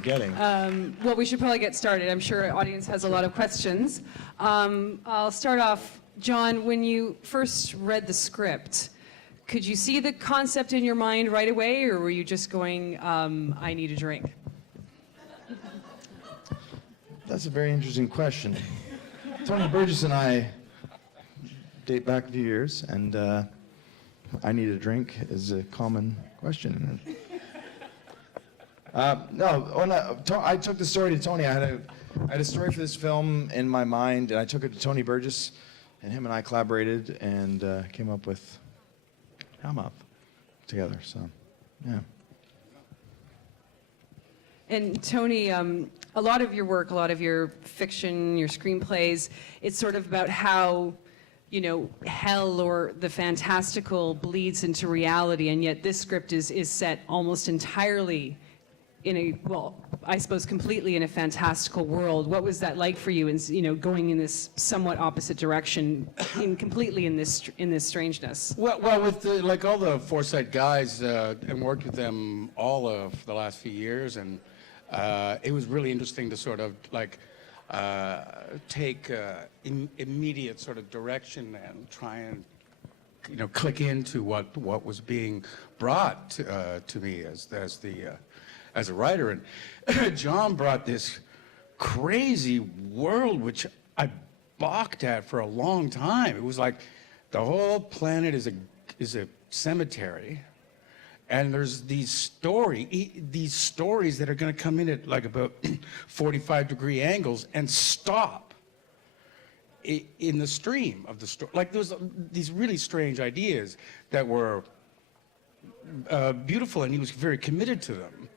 forgetting. Well, we should probably get started. I'm sure our audience has a lot of questions. I'll start off. John, when you first read the script, could you see the concept in your mind right away, or were you just going, I need a drink? That's a very interesting question. Tony Burgess and I date back a few years, and I need a drink is a common question. No, when I took the story to Tony, I had a story for this film in my mind, and I took it to Tony Burgess, and him and I collaborated and came up with Hellmouth together. So, yeah. And Tony, a lot of your work, a lot of your fiction, your screenplays, it's sort of about how, you know, hell or the fantastical bleeds into reality, and yet this script is set almost entirely in a, well, I suppose completely in a fantastical world. What was that like for you, in, you know, going in this somewhat opposite direction, completely in this strangeness? Well, with like all the Foresight guys, and worked with them all of the last few years, and it was really interesting to sort of like take immediate sort of direction and try and, you know, click into what was being brought to me as a writer. And John brought this crazy world which I balked at for a long time. It was like the whole planet is a cemetery, and there's these stories that are going to come in at like about 45-degree angles and stop in the stream of the story. Like there was these really strange ideas that were beautiful, and he was very committed to them.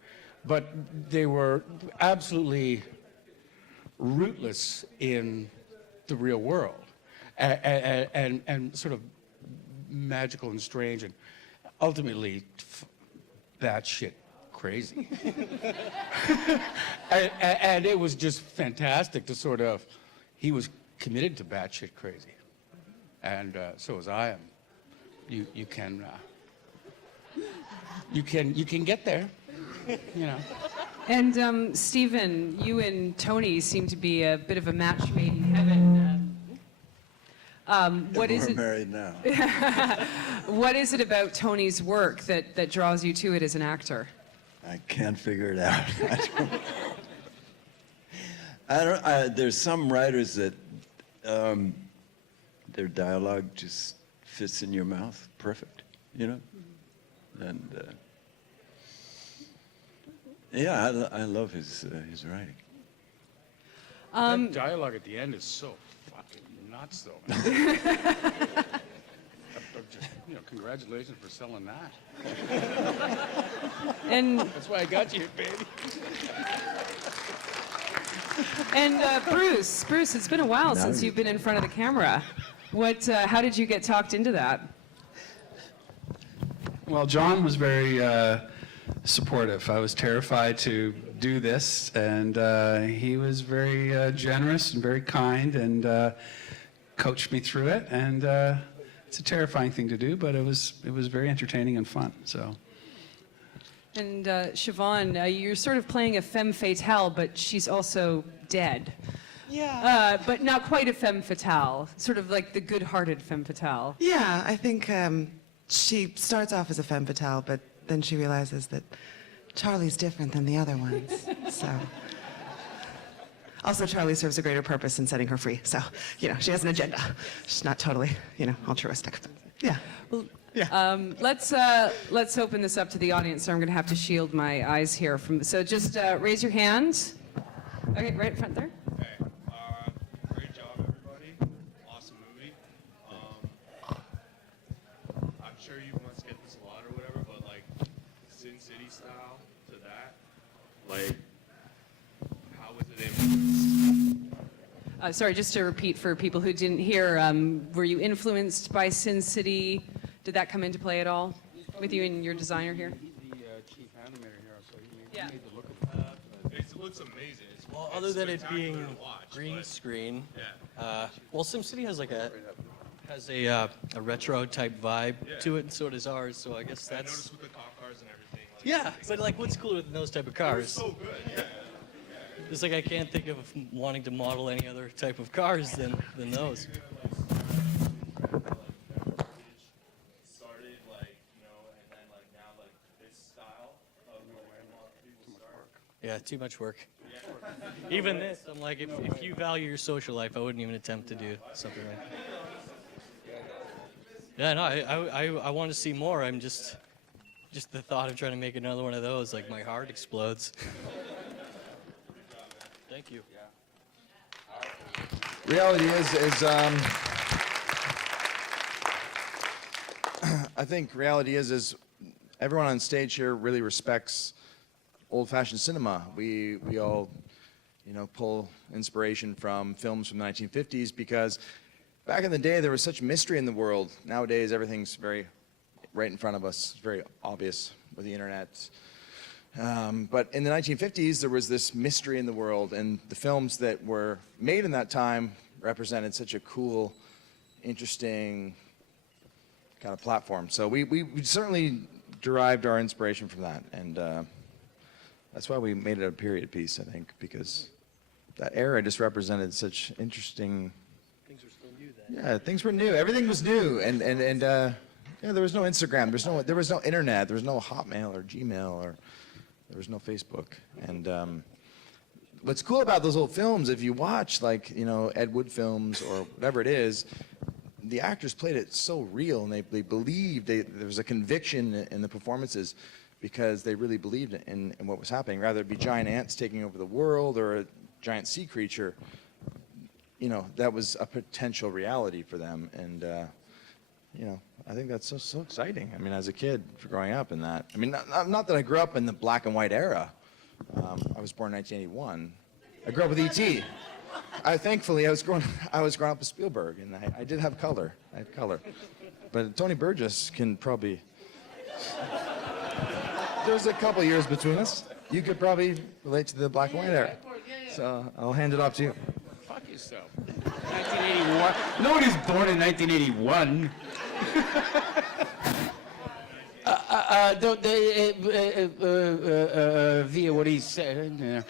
But they were absolutely rootless in the real world, and sort of magical and strange, and ultimately batshit crazy. and it was just fantastic to sort of, he was committed to batshit crazy, and so was I. You can get there. You know. And Stephen, you and Tony seem to be a bit of a match made in heaven. What is it? We're married now. What is it about Tony's work that draws you to it as an actor? I can't figure it out. I don't. There's some writers that their dialogue just fits in your mouth perfect, you know, and. Yeah, I love his writing. That dialogue at the end is so fucking nuts, though. Just, you know, congratulations for selling that. And that's why I got you, baby. And Bruce, it's been a while since you've been in front of the camera. How did you get talked into that? Well, John was very supportive. I was terrified to do this, and he was very generous and very kind, and coached me through it. And it's a terrifying thing to do, but it was very entertaining and fun. So. And Siobhan, you're sort of playing a femme fatale, but she's also dead. Yeah. But not quite a femme fatale, sort of like the good-hearted femme fatale. Yeah, I think she starts off as a femme fatale, but then she realizes that Charlie's different than the other ones. So, also Charlie serves a greater purpose in setting her free. So, you know, she has an agenda. She's not totally, you know, altruistic. Yeah. Well, yeah. Let's open this up to the audience. So I'm going to have to shield my eyes here from. So just raise your hand. Okay, right in front there. Okay. Great job, everybody. Awesome movie. I'm sure you must get this a lot or whatever, but like Sin City style to that, like how was it influenced? Sorry, just to repeat for people who didn't hear, were you influenced by Sin City? Did that come into play at all with you and your designer here? He's the chief animator here, so he made the look of it. It looks amazing. Well, other than it being spectacular to watch, green but- screen, Yeah. well, SimCity has like a retro type vibe to it, and so does ours. So I guess I that's noticed with the cop cars and everything. Like, Yeah, but like, what's cooler than those type of cars? So good. Yeah. It's like I can't think of wanting to model any other type of cars than those. Started like, and then like now like this style of people start. Yeah, too much work. Even this, I'm like, if you value your social life, I wouldn't even attempt to do something like that. Yeah, no, I want to see more. I'm just the thought of trying to make another one of those, like my heart explodes. Thank you. Reality is I think reality is everyone on stage here really respects old-fashioned cinema. We all, pull inspiration from films from the 1950s because back in the day there was such mystery in the world. Nowadays everything's very right in front of us. It's very obvious with the internet. But in the 1950s, there was this mystery in the world, and the films that were made in that time represented such a cool, interesting kind of platform. So we certainly derived our inspiration from that, and that's why we made it a period piece, I think, because that era just represented such interesting. Things were still new then. Yeah, things were new. Everything was new, and there was no Instagram. There was no internet. There was no Hotmail or Gmail or. There was no Facebook. And what's cool about those old films, if you watch like, Ed Wood films or whatever it is, the actors played it so real, and they believed, there was a conviction in the performances because they really believed in what was happening. Rather it be giant ants taking over the world or a giant sea creature, that was a potential reality for them. And I think that's so exciting. I mean, as a kid, for growing up in that. I mean, not that I grew up in the black and white era. I was born in 1981. I grew up with E.T. Thankfully, I was growing up with Spielberg, and I did have color. I had color. But Tony Burgess can probably. There's a couple years between us. You could probably relate to the black and white era. So I'll hand it off to you. Fuck yourself. 1981. Nobody's born in 1981. Via what he said,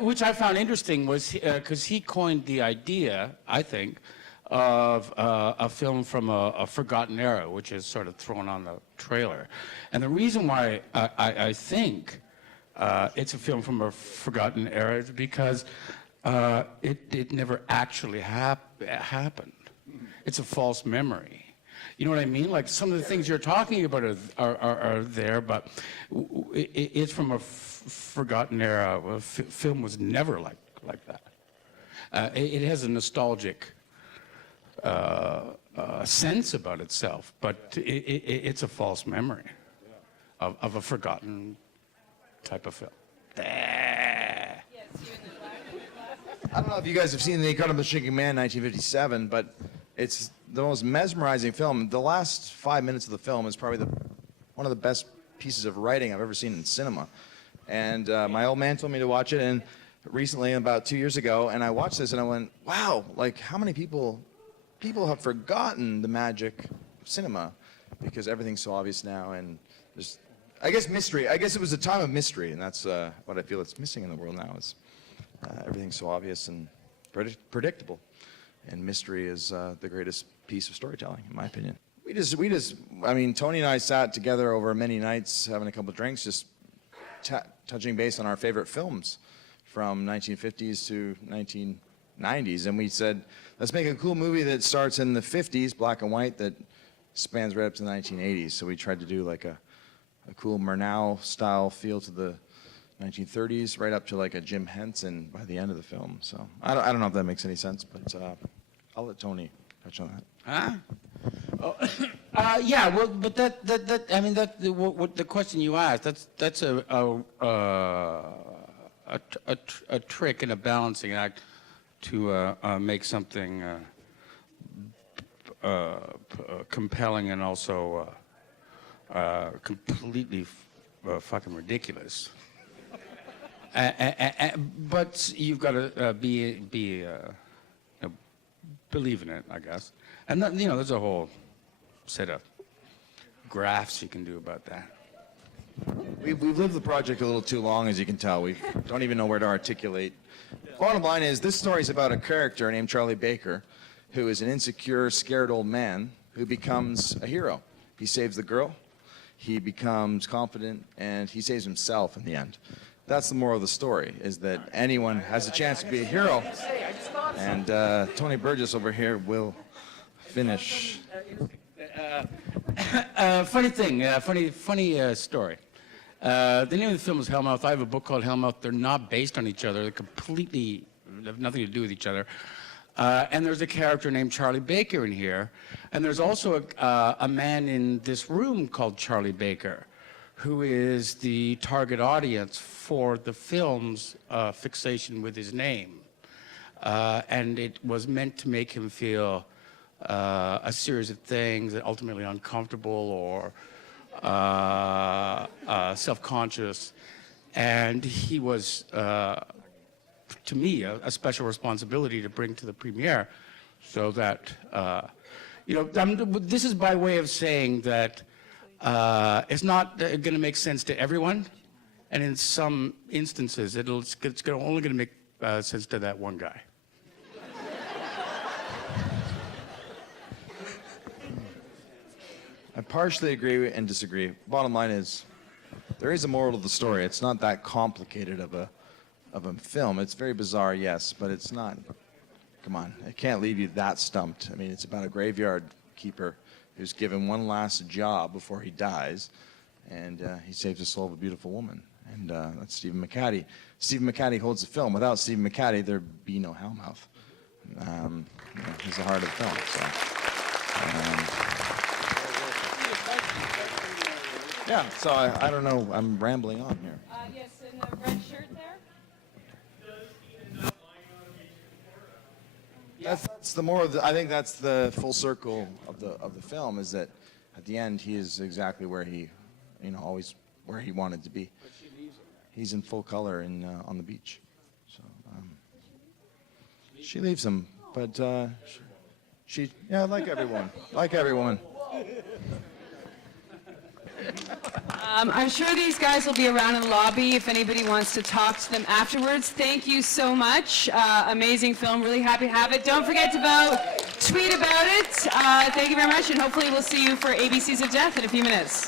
which I found interesting was because he coined the idea, I think, of a film from a forgotten era, which is sort of thrown on the trailer. And the reason why I think it's a film from a forgotten era is because it never actually happened. It's a false memory. You know what I mean? Like some of the things you're talking about are there, but it's from a forgotten era. Film was never like that. It has a nostalgic sense about itself, but it's a false memory of a forgotten type of film. I don't know if you guys have seen The Incredible Shrinking Man, 1957, but it's the most mesmerizing film. The last 5 minutes of the film is probably one of the best pieces of writing I've ever seen in cinema. And my old man told me to watch it, and recently, about 2 years ago, and I watched this and I went, wow, like how many people have forgotten the magic of cinema because everything's so obvious now, and there's, I guess, mystery. I guess it was a time of mystery, and that's what I feel is missing in the world now is everything's so obvious and predictable. And mystery is the greatest piece of storytelling, in my opinion. I mean, Tony and I sat together over many nights having a couple of drinks, just touching base on our favorite films from 1950s to 1990s. And we said, let's make a cool movie that starts in the 50s, black and white, that spans right up to the 1980s. So we tried to do like a cool Murnau style feel to the 1930s, right up to like a Jim Henson by the end of the film. So I don't know if that makes any sense, but I'll let Tony touch on that. Huh? Oh, yeah. Well, but that I mean what the question you asked, that's a trick and a balancing act to make something compelling and also completely fucking ridiculous. But you've got to believe in it, I guess. And there's a whole set of graphs you can do about that. We've lived the project a little too long, as you can tell. We don't even know where to articulate. Bottom line is, this story is about a character named Charlie Baker, who is an insecure, scared old man who becomes a hero. He saves the girl, he becomes confident, and he saves himself in the end. That's the moral of the story, is that anyone has a chance to be a hero. And Tony Burgess over here will finish. Funny story. The name of the film is Hellmouth. I have a book called Hellmouth. They're not based on each other. They completely have nothing to do with each other. And there's a character named Charlie Baker in here. And there's also a man in this room called Charlie Baker, who is the target audience for the film's fixation with his name. And it was meant to make him feel a series of things, ultimately uncomfortable or self-conscious. And he was, to me, a special responsibility to bring to the premiere, so that, this is by way of saying that it's not going to make sense to everyone, and in some instances, it's only going to make sense to that one guy. I partially agree and disagree. Bottom line is, there is a moral to the story. It's not that complicated of a film. It's very bizarre, yes, but it's not. Come on, it can't leave you that stumped. I mean, it's about a graveyard keeper who's given one last job before he dies, and he saves the soul of a beautiful woman. And that's Stephen McHattie. Stephen McHattie holds the film. Without Stephen McHattie, there'd be no Hellmouth. He's the heart of the film. So, I don't know. I'm rambling on here. Yes, in the red shirt there. That's the moral. I think that's the full circle of the film. Is that at the end he is exactly where he, always where he wanted to be. He's in full color on the beach. So she leaves him, but like everyone. I'm sure these guys will be around in the lobby if anybody wants to talk to them afterwards. Thank you so much. Amazing film. Really happy to have it. Don't forget to vote. Tweet about it. Thank you very much, and hopefully we'll see you for ABCs of Death in a few minutes.